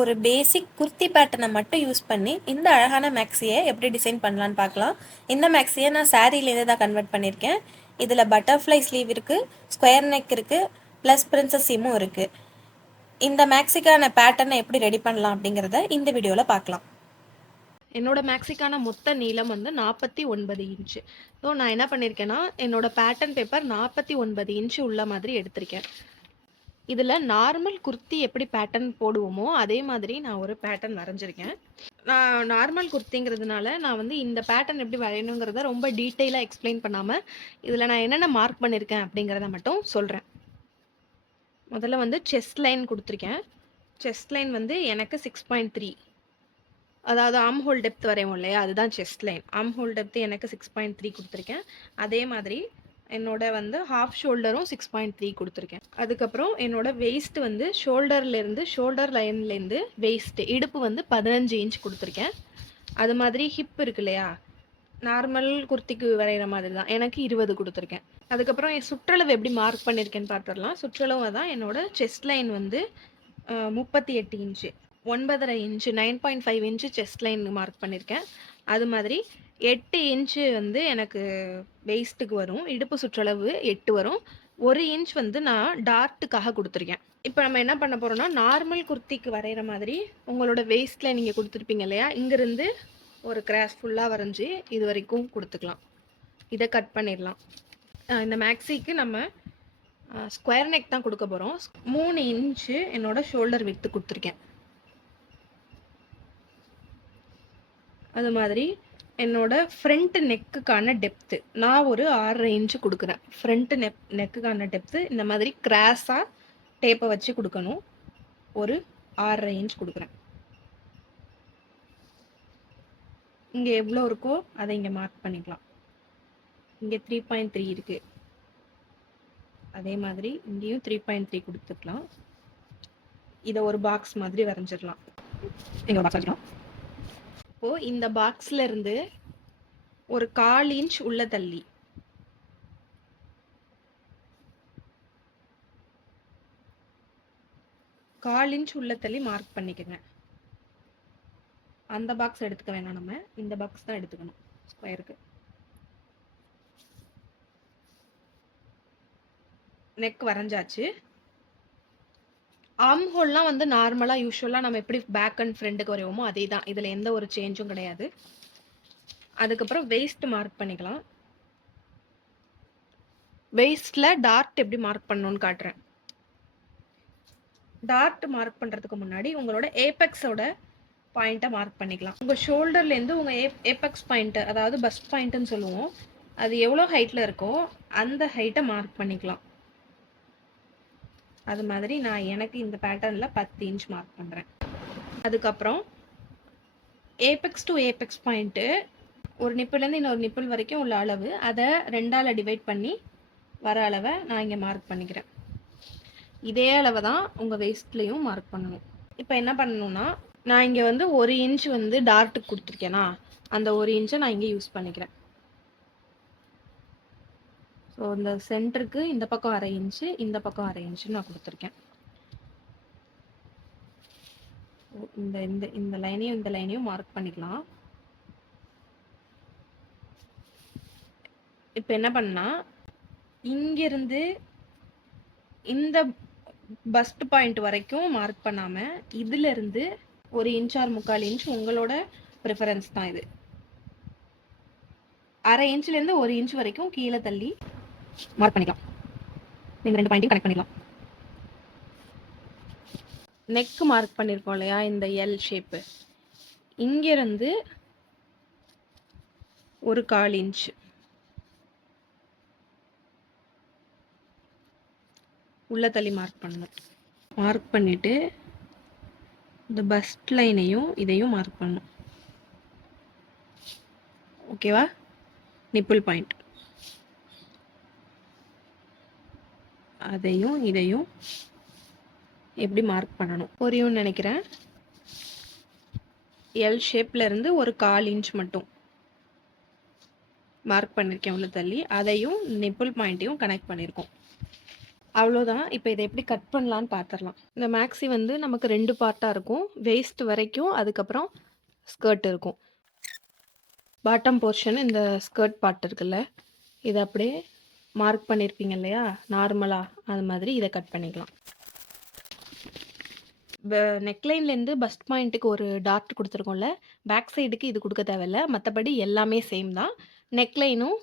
ஒரு பேசிக் குர்த்தி பேட்டர்னை மட்டும் யூஸ் பண்ணி இந்த அழகான மேக்ஸியை எப்படி டிசைன் பண்ணலான்னு பார்க்கலாம். இந்த மேக்ஸியை நான் சாரீலேருந்து தான் கன்வெர்ட் பண்ணியிருக்கேன். இதில் பட்டர்ஃப்ளை ஸ்லீவ் இருக்குது, ஸ்கொயர் நெக் இருக்குது, ப்ளஸ் பிரின்சஸ் சீமும் இருக்குது. இந்த மேக்ஸிக்கான பேட்டர்னை எப்படி ரெடி பண்ணலாம் அப்படிங்கிறத இந்த வீடியோவில் பார்க்கலாம். என்னோட மேக்ஸிக்கான மொத்த நீளம் வந்து 49 இன்ச்சு. ஸோ நான் என்ன பண்ணியிருக்கேன்னா, என்னோட பேட்டர்ன் பேப்பர் 49 இன்ச்சு உள்ள மாதிரி எடுத்திருக்கேன். இதில் நார்மல் குர்த்தி எப்படி பேட்டர்ன் போடுவோமோ அதே மாதிரி நான் ஒரு பேட்டர்ன் வரைஞ்சிருக்கேன். நான் நார்மல் குர்த்திங்கிறதுனால நான் வந்து இந்த பேட்டர்ன் எப்படி வரையணுங்கிறத ரொம்ப டீட்டெயிலாக எக்ஸ்பிளைன் பண்ணாமல் இதில் நான் என்னென்ன மார்க் பண்ணியிருக்கேன் அப்படிங்கிறத மட்டும் சொல்கிறேன். முதல்ல வந்து செஸ்ட் லைன் கொடுத்துருக்கேன். செஸ்ட் லைன் வந்து எனக்கு 6.3, அதாவது ஆம் ஹோல் டெப்த் வரையும் இல்லையா, அதுதான் செஸ்ட் லைன். ஆம் ஹோல் டெப்த் எனக்கு 6.3 கொடுத்துருக்கேன். அதே மாதிரி என்னோட வந்து ஹாஃப் ஷோல்டரும் 6.3 கொடுத்துருக்கேன். அதுக்கப்புறம் என்னோட வெயிஸ்ட் வந்து ஷோல்டர்லேருந்து ஷோல்டர் லைன்லேருந்து வெயிஸ்ட்டு இடுப்பு வந்து 15 இன்ச் கொடுத்துருக்கேன். அது மாதிரி ஹிப் இருக்கு இல்லையா, நார்மல் குர்த்திக்கு வரைகிற மாதிரி தான், எனக்கு 20 கொடுத்துருக்கேன். அதுக்கப்புறம் என் சுற்றளவு எப்படி மார்க் பண்ணியிருக்கேன்னு பார்த்துடலாம். சுற்றளவு தான் என்னோட செஸ்ட் லைன் வந்து 38 inch, 9.5 inch, 9.5 inch chest line mark பண்ணியிருக்கேன். அது மாதிரி 8 இன்ச்சு வந்து எனக்கு வெயிஸ்ட்டுக்கு வரும், இடுப்பு சுற்றளவு 8 வரும். 1 இன்ச் வந்து நான் டார்ட்டுக்காக கொடுத்துருக்கேன். இப்போ நம்ம என்ன பண்ண போகிறோம்னா, நார்மல் குர்த்திக்கு வரைகிற மாதிரி உங்களோட வெயிஸ்ட்டில் நீங்கள் கொடுத்துருப்பீங்க இல்லையா, இங்கேருந்து ஒரு கிராஸ் ஃபுல்லாக வரைஞ்சி இது வரைக்கும் கொடுத்துக்கலாம். இதை கட் பண்ணிடலாம். இந்த மேக்ஸிக்கு நம்ம ஸ்கொயர் நெக் தான் கொடுக்க போகிறோம். 3 இன்ச்சு என்னோட ஷோல்டர் விட்டு கொடுத்துருக்கேன். அது மாதிரி என்னோட ஃப்ரண்ட் நெக்குக்கான டெப்த்து நான் ஒரு 6.5 இன்ச்சு கொடுக்குறேன். ஃப்ரண்ட் நெக்குக்கான டெப்த்து இந்த மாதிரி கிராஸாக டேப்பை வச்சு கொடுக்கணும். ஒரு 6.5 இன்ச் கொடுக்குறேன். இங்கே எவ்வளோ இருக்கோ அதை இங்கே மார்க் பண்ணிக்கலாம். இங்கே 3.3 இருக்குது. அதே மாதிரி இங்கேயும் 3.3 கொடுத்துக்கலாம். இதை ஒரு பாக்ஸ் மாதிரி வரைஞ்சிடலாம். இங்கே பாக்ஸ் வச்சுக்கலாம். இப்போது இந்த பாக்ஸில் இருந்து ஒரு 1/4 இன்ச் உள்ள தள்ளி மார்க் பண்ணிக்கங்க. அந்த பாக்ஸ் எடுத்துக்க வேணாம், நம்ம இந்த பாக்ஸ் தான் எடுத்துக்கணும் ஸ்கொயருக்கு. நெக் வரைஞ்சாச்சு. ஆர்ம் ஹோல்லாம் வந்து நார்மலாக யூஸ்வலாக நம்ம எப்படி பேக் அண்ட் ஃப்ரண்ட்டுக்கு வரைவோமோ அதே தான், இதில் எந்த ஒரு சேஞ்சும் கிடையாது. அதுக்கப்புறம் வெயிஸ்ட் மார்க் பண்ணிக்கலாம். வெயிஸ்டில் டார்ட் எப்படி மார்க் பண்ணணும்னு காட்டுறேன். டார்ட் மார்க் பண்ணுறதுக்கு முன்னாடி உங்களோட ஏபெக்ஸோட பாயிண்ட்டை மார்க் பண்ணிக்கலாம். உங்கள் ஷோல்டர்லேருந்து உங்கள் ஏபெக்ஸ் பாயிண்ட்டு, அதாவது பஸ்ட் பாயிண்ட்டுன்னு சொல்லுவோம், அது எவ்வளோ ஹைட்டில் இருக்கோ அந்த ஹைட்டை மார்க் பண்ணிக்கலாம். அது மாதிரி நான் எனக்கு இந்த பேட்டர்னில் 10 இன்ச் மார்க் பண்ணுறேன். அதுக்கப்புறம் ஏபெக்ஸ் டு ஏபெக்ஸ் பாயிண்ட்டு ஒரு நிப்பிள்லேருந்து இன்னொரு நிப்பிள் வரைக்கும் உள்ள அளவு, அதை 2ஆல் டிவைட் பண்ணி வர அளவை நான் இங்கே மார்க் பண்ணிக்கிறேன். இதே அளவை தான் உங்கள் வெயிஸ்ட்லேயும் மார்க் பண்ணணும். இப்போ என்ன பண்ணணும்னா, நான் இங்கே வந்து 1 இன்ச் வந்து டார்ட்டுக்கு கொடுத்துருக்கேனா, அந்த 1 இன்ச்சை நான் இங்கே யூஸ் பண்ணிக்கிறேன். ஸோ இந்த சென்டருக்கு இந்த பக்கம் 1/2 இன்ச்சு, இந்த பக்கம் 1/2 இன்ச்சு நான் கொடுத்துருக்கேன். இந்த இந்த இந்த லைனையும் இந்த லைனையும் மார்க் பண்ணிக்கலாம். இப்போ என்ன பண்ணா, இங்கிருந்து இந்த பஸ்ட் பாயிண்ட் வரைக்கும் மார்க் பண்ணாமல் இதிலிருந்து 1 இன்ச் ஆர் 3/4 இன்ச் உங்களோட ப்ரிஃபரன்ஸ் தான். இது 1/2 இன்ச்லேருந்து 1 இன்ச் வரைக்கும் கீழே தள்ளி மார்க் பண்ணிக்கலாம். இந்த 2 பாயிண்ட்டையும் கனெக்ட் பண்ணிடலாம். நெக் மார்க் பண்ணியிருக்கோம் இல்லையா, இந்த எல் ஷேப்பு, இங்கிருந்து ஒரு 1/4 இன்ச் உள்ள தள்ளி மார்க் பண்ணணும். மார்க் பண்ணிவிட்டு இந்த பஸ்ட் லைனையும் இதையும் மார்க் பண்ணணும். ஓகேவா? நிப்பிள் பாயிண்ட் அதையும் இதையும் எப்படி மார்க் பண்ணணும் புரியும்னு நினைக்கிறேன். எல் ஷேப்ல இருந்து ஒரு 1/4 இன்ச் மட்டும் மார்க் பண்ணியிருக்கேன் உள்ள தள்ளி, அதையும் நிப்பிள் பாயிண்ட்டையும் கனெக்ட் பண்ணியிருக்கோம். அவ்வளோதான். இப்போ இதை எப்படி கட் பண்ணலான்னு பார்த்துடலாம். இந்த மேக்ஸி வந்து நமக்கு 2 பார்ட்டாக இருக்கும். வேஸ்ட் வரைக்கும், அதுக்கப்புறம் ஸ்கர்ட் இருக்கும். பாட்டம் போர்ஷன் இந்த ஸ்கர்ட் பார்ட் இருக்குல்ல, இதை அப்படியே மார்க் பண்ணியிருப்பீங்க இல்லையா நார்மலாக, அது மாதிரி இதை கட் பண்ணிக்கலாம். நெக்லைன்லேருந்து பஸ்ட் பாயிண்ட்டுக்கு ஒரு டாட் கொடுத்துருக்கோம்ல, பேக் சைடுக்கு இது கொடுக்க தேவையில்ல. மற்றபடி எல்லாமே சேம் தான். நெக்லைனும்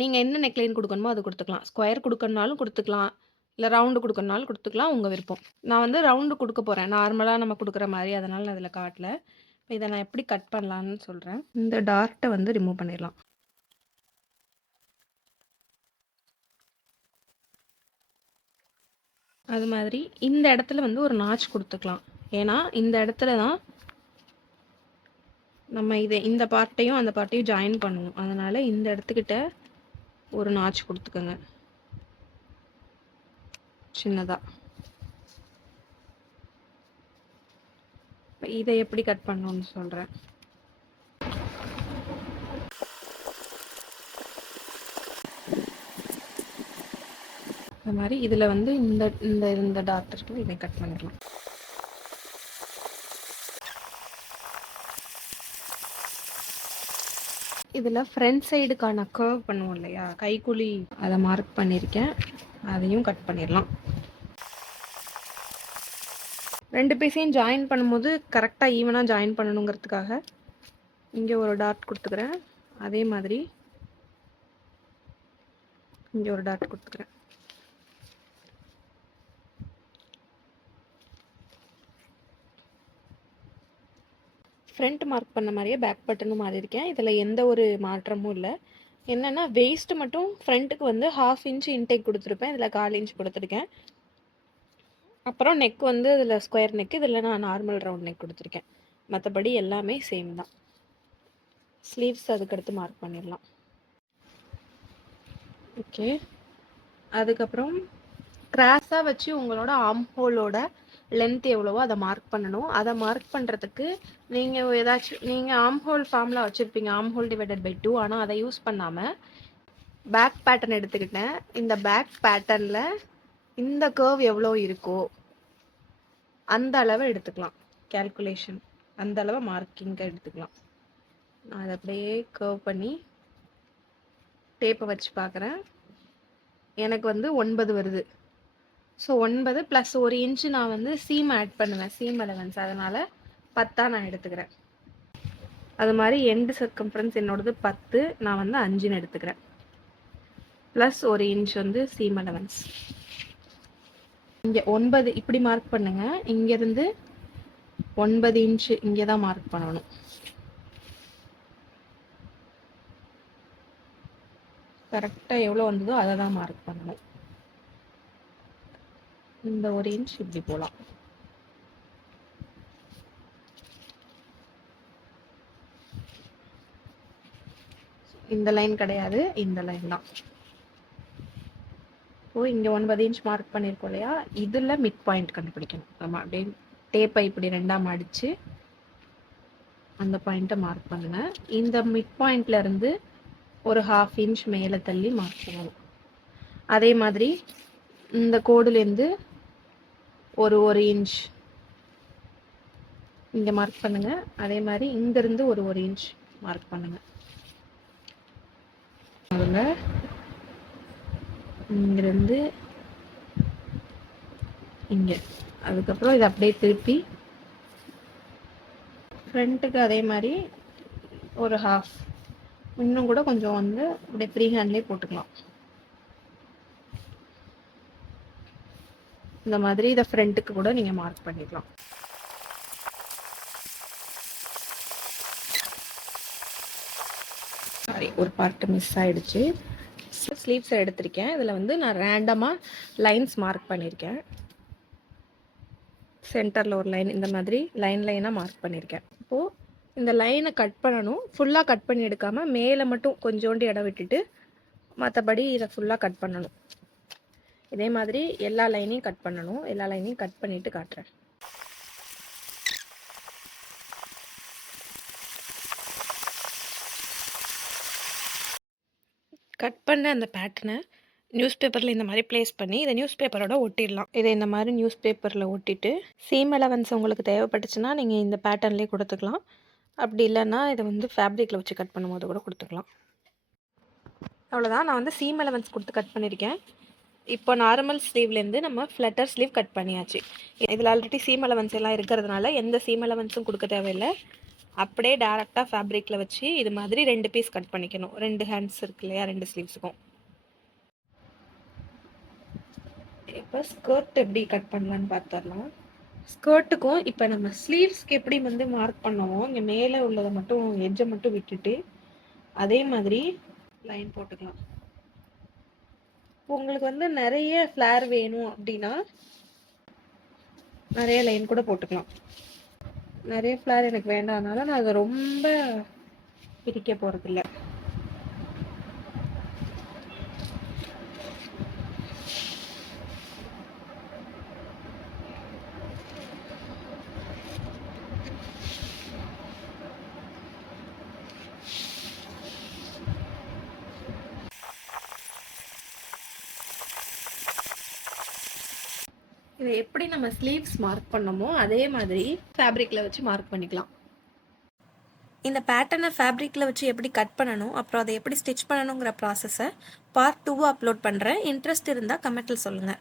நீங்கள் என்ன நெக்லைன் கொடுக்கணுமோ அது கொடுத்துக்கலாம். ஸ்கொயர் கொடுக்கணுனாலும் கொடுத்துக்கலாம், இல்லை ரவுண்டு கொடுக்கணுனாலும் கொடுத்துக்கலாம், உங்கள் விருப்பம். நான் வந்து ரவுண்டு கொடுக்க போகிறேன், நார்மலாக நம்ம கொடுக்குற மாதிரி. அதனால் நான் அதில் காட்டல. இப்போ இதை நான் எப்படி கட் பண்ணலான்னு சொல்கிறேன். இந்த டார்ட்டை வந்து ரிமூவ் பண்ணிடலாம். அது மாதிரி இந்த இடத்துல வந்து ஒரு நாச் கொடுத்துக்கலாம். ஏன்னா இந்த இடத்துல தான் நம்ம இந்த பார்ட்டையும் அந்த பார்ட்டையும் ஜாயின் பண்ணுவோம். அதனால் இந்த இடத்துக்கிட்ட ஒரு நாச் கொடுத்துக்கோங்க சின்னதாக. இப்போ இதை எப்படி கட் பண்ணணும்னு சொல்கிறேன். அது மாதிரி இதில் வந்து இந்த இந்த இந்த டாட் இருக்குது, இதை கட் பண்ணிடலாம். இதில் ஃப்ரண்ட் சைடுக்கான கர்வ் பண்ணுவோம் இல்லையா, கைக்குழி, அதை மார்க் பண்ணியிருக்கேன். அதையும் கட் பண்ணிடலாம். 2 பீஸையும் ஜாயின் பண்ணும்போது கரெக்டாக ஈவனாக ஜாயின் பண்ணணுங்கிறதுக்காக இங்கே ஒரு டாட் கொடுத்துக்கிறேன். அதே மாதிரி இங்கே ஒரு டாட் கொடுத்துக்கிறேன். ஃப்ரண்ட் மார்க் பண்ண மாதிரியே பேக் பட்டனும் மாறியிருக்கேன். இதில் எந்த ஒரு மாற்றமும் இல்லை. என்னென்னா வெயிஸ்ட் மட்டும் ஃப்ரண்ட்டுக்கு வந்து 1/2 இன்ச் இன்டேக் கொடுத்துருப்பேன், இதில் 1/4 இன்ச் கொடுத்துருக்கேன். அப்புறம் நெக் வந்து இதில் ஸ்கொயர் நெக், இதில் நான் நார்மல் ரவுண்ட் நெக் கொடுத்துருக்கேன். மற்றபடி எல்லாமே சேம் தான். ஸ்லீவ்ஸ் அதுக்கடுத்து மார்க் பண்ணிடலாம். ஓகே, அதுக்கப்புறம் கிராஸாக வச்சு உங்களோட ஆர்ம் ஹோலோட லென்த் எவ்வளவோ அதை மார்க் பண்ணணும். அதை மார்க் பண்ணுறதுக்கு நீங்கள் ஏதாச்சும் ஆர்ம் ஹோல் ஃபார்மில் வச்சுருப்பீங்க, ஆர்ம் ஹோல் டிவைடட் பை 2. ஆனால் அதை யூஸ் பண்ணாமல் பேக் பேட்டர்ன் எடுத்துக்கிட்டேன். இந்த பேக் பேட்டர்னில் இந்த கர்வ் எவ்வளோ இருக்கோ அந்த அளவை எடுத்துக்கலாம். கேல்குலேஷன் அந்த அளவை மார்க்கிங்கை எடுத்துக்கலாம். நான் அதை அப்படியே கர்வ் பண்ணி டேப்பை வச்சு பார்க்குறேன். எனக்கு வந்து 9 வருது. ஸோ 9 ப்ளஸ் 1 இன்ச்சு நான் வந்து சீம் ஆட் பண்ணுவேன், சீம் அலவன்ஸ். அதனால் 10 நான் எடுத்துக்கிறேன். அது மாதிரி எண்டு சர்க்கம்ஃபரன்ஸ் என்னோடது 10, நான் வந்து 5ன்னு எடுத்துக்கிறேன். ப்ளஸ் 1 இன்ச் வந்து சீம் அலவன்ஸ். இங்கே 9 இப்படி மார்க் பண்ணுங்க. இங்கேருந்து 9 இன்ச்சு இங்கே தான் மார்க் பண்ணணும். கரெக்டாக எவ்வளோ வந்ததோ அதை தான் மார்க் பண்ணணும். இந்த 1 இன்ச் இப்படி போகலாம். இந்த லைன் கிடையாது, இந்த லைன் தான். ஸோ இங்கே 9 இன்ச் மார்க் பண்ணியிருக்கோம் இல்லையா, இதில் மிட் பாயிண்ட் கண்டுபிடிக்கணும். நம்ம அப்படியே டேப்பை இப்படி 2ஆக மடித்து அந்த பாயிண்ட்டை மார்க் பண்ணுங்கள். இந்த மிட் பாயிண்ட்லேருந்து ஒரு 1/2 இன்ச் மேலே தள்ளி மார்க் பண்ணணும். அதே மாதிரி இந்த கோடுலேருந்து ஒரு இன்ச் இங்கே மார்க் பண்ணுங்கள். அதே மாதிரி இங்கேருந்து ஒரு இன்ச் மார்க் பண்ணுங்கள். அதில் இங்கேருந்து இங்கே, அதுக்கப்புறம் இதை அப்படியே திருப்பி ஃப்ரண்ட்டுக்கு அதே மாதிரி ஒரு 1/2, இன்னும் கூட கொஞ்சம் வந்து அப்படியே ஃப்ரீ ஹேண்ட்லேயே போட்டுக்கலாம். இந்த மாதிரி இதை ஃப்ரண்ட்டுக்கு கூட நீங்கள் மார்க் பண்ணிக்கலாம். சாரி, ஒரு பார்ட் மிஸ் ஆகிடுச்சு. ஸ்லீவ்ஸை எடுத்திருக்கேன். இதில் வந்து நான் ரேண்டமாக லைன்ஸ் மார்க் பண்ணியிருக்கேன். சென்டரில் ஒரு லைன், இந்த மாதிரி லைனாக மார்க் பண்ணியிருக்கேன். இப்போது இந்த லைனை கட் பண்ணணும். ஃபுல்லாக கட் பண்ணி எடுக்காமல் மேலே மட்டும் கொஞ்சோண்டு இடம் விட்டுட்டு மற்றபடி இதை ஃபுல்லாக கட் பண்ணணும். இதே மாதிரி எல்லா லைனையும் கட் பண்ணணும். எல்லா லைனையும் கட் பண்ணிவிட்டு காட்டுறேன். கட் பண்ண அந்த பேட்டர்னை நியூஸ் பேப்பரில் இந்த மாதிரி ப்ளேஸ் பண்ணி இதை நியூஸ் பேப்பரோட ஒட்டிடலாம். இதை இந்த மாதிரி நியூஸ் பேப்பரில் ஒட்டிட்டு சீம் அலவன்ஸ் உங்களுக்கு தேவைப்பட்டுச்சுன்னா நீங்கள் இந்த பேட்டர்ன்லேயே கொடுத்துக்கலாம். அப்படி இல்லைன்னா இதை வந்து ஃபேப்ரிக்கில் வச்சு கட் பண்ணும்போது கூட கொடுத்துக்கலாம். அவ்வளோதான், நான் வந்து சீம் அலவன்ஸ் கொடுத்து கட் பண்ணியிருக்கேன். இப்போ நார்மல் ஸ்லீவ்லேருந்து நம்ம ஃப்ளட்டர் ஸ்லீவ் கட் பண்ணியாச்சு. இதில் ஆல்ரெடி சீம் அலவன்ஸ் எல்லாம் இருக்கிறதுனால எந்த சீம் அலவன்ஸும் கொடுக்க தேவையில்லை. அப்படியே டேரெக்டாக ஃபேப்ரிக்கில் வச்சு இது மாதிரி 2 பீஸ் கட் பண்ணிக்கணும். 2 ஹேண்ட்ஸ் இருக்கு இல்லையா, 2 ஸ்லீவ்ஸுக்கும். இப்போ ஸ்கர்ட் எப்படி கட் பண்ணலான்னு பார்த்துடலாம். ஸ்கர்ட்டுக்கும் இப்போ நம்ம ஸ்லீவ்ஸ்க்கு எப்படி வந்து மார்க் பண்ணுவோம், இங்கே மேலே உள்ளதை மட்டும் எட்ஜை மட்டும் விட்டுட்டு அதே மாதிரி லைன் போட்டுக்கலாம். உங்களுக்கு வந்து நிறைய ஃப்ளேர் வேணும் அப்படின்னா நிறைய லைன் கூட போட்டுக்கலாம். நிறைய ஃப்ளேர் எனக்கு வேண்டாம்னால நான் அதை ரொம்ப பிரிக்க போகிறதில்ல. இதை எப்படி நம்ம ஸ்லீவ்ஸ் மார்க் பண்ணமோ அதே மாதிரி ஃபேப்ரிக்கில் வச்சு மார்க் பண்ணிக்கலாம். இந்த பேட்டர்னை ஃபேப்ரிக்கில் வச்சு எப்படி கட் பண்ணணும், அப்புறம் அதை எப்படி ஸ்டிச் பண்ணணுங்கிற ப்ராசஸை பார்ட் 2 அப்லோட் பண்ணுறேன். இன்ட்ரெஸ்ட் இருந்தால் கமெண்ட்டில் சொல்லுங்கள்.